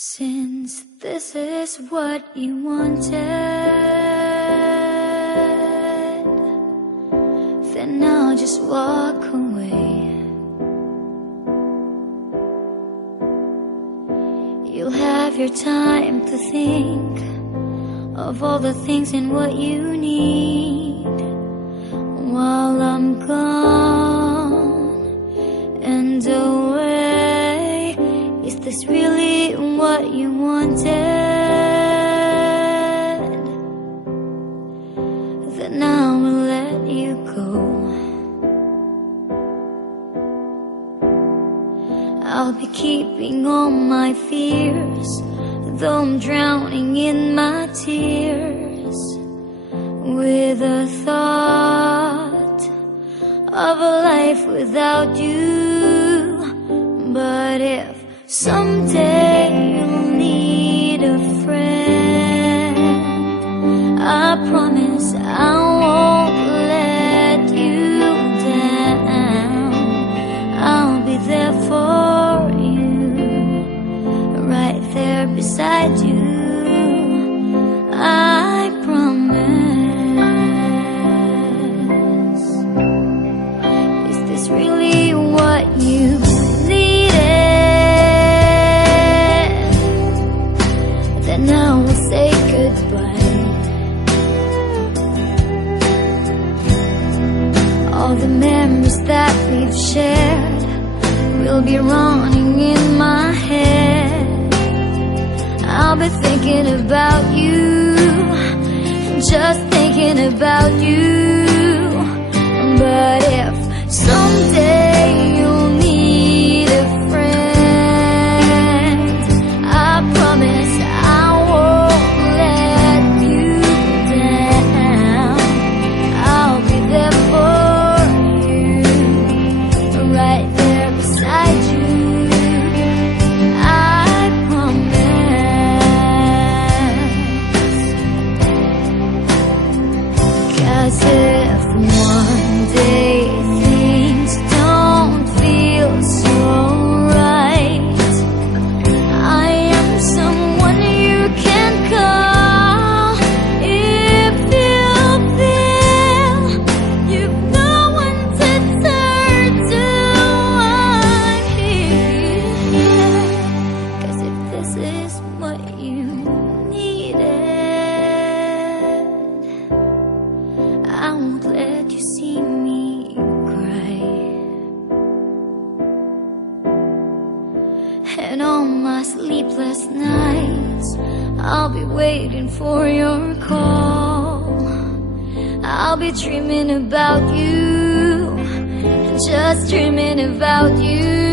Since this is what you wanted, then I'll just walk away. You'll have your time to think of all the things and what you need while I'm gone and away. Is this really what you wanted? Then I will let you go. I'll be keeping all my fears, though I'm drowning in my tears, with the thought of a life without you. But if someday you'll need a friend, I promise I won't let you down. I'll be there for you, right there beside you, I promise. Is this really what you now we'll say goodbye. All the memories that we've shared will be running in my head. I'll be thinking about you, just thinking about you. But if someday you'll need a friend, I promise as if one day things don't feel so right. I am someone you can call if you feel you've no one to turn to. I'm here, 'cause if this is what you needed, I won't let you see me cry. And on my sleepless nights, I'll be waiting for your call. I'll be dreaming about you, just dreaming about you.